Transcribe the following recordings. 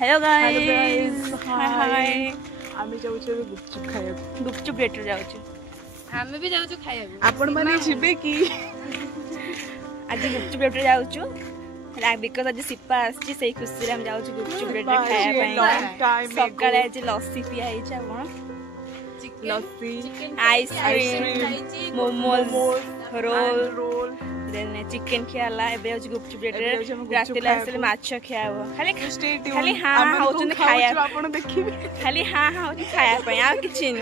hello guys hi आमे जाउछ गुपचुप खाया गुपचुप debtor जाउछ आमे भी जाउछ खाया आपण माने जिबे की आज गुपचुप डेटर जाउछ बिकज आज सिपा आछि से खुशी रे हम जाउछ गुपचुप डेटर खाया पई सकाळे आज लस्सी पिया हिच आपण lassi ice cream momos roll then chicken खियाला एबे आज गुपचुप डेटर राति लासले माछ खियाबो खाली खाली हां होचन खाया आपण देखिबे खाली हां होचन खाया पई आ किछि न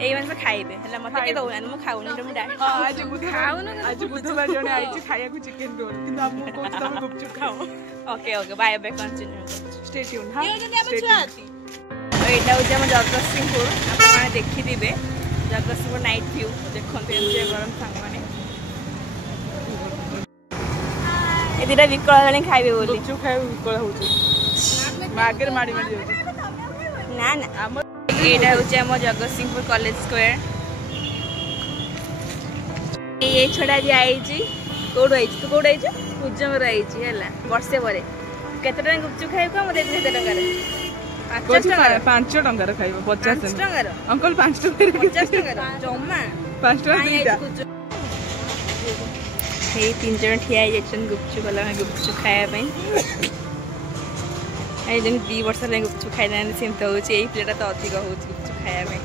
एई मानस खाइबे हला मते के दउ न म खाउन म डाय आज बुधवार जने आइछि खाया को चिकन रोल किंतु हम को तुम गुपचुप खाओ okay okay bye bye continue stay tune हां ये जने हम छुआती एटा होजे हम जगतसिंहपुर आपण माने देखि दिबे जगतसिंहपुर नाइट व्यू देखंते एन्जॉय करन संग माने ए दिरा विकळ जने खाइबे बोली गुपचुप खाए विकळ होछ मागर माडी माडी होछ ना ना हम एटा होजे हम जगतसिंहपुर कॉलेज स्क्वायर ये छोड़ा जे आइची कोड आइची तू कोड आइची पूजम रे आइची हला वर्षे परे केते टका गुपचुप खाइब को मते केते टका रे 5 टंका रे खाइबो 50 टका रे अंकल 5 टंका रे 50 टका रे जम्मा 5 टंका दीटा हे 3 जण ठिया जायछन गुपचुप वाला गुपचुप खाया पई आई जन 2 वर्ष रे गुपचुप खाइना सेम तो होची एई प्लेटा तो अधिक होची गुपचुप खाया पई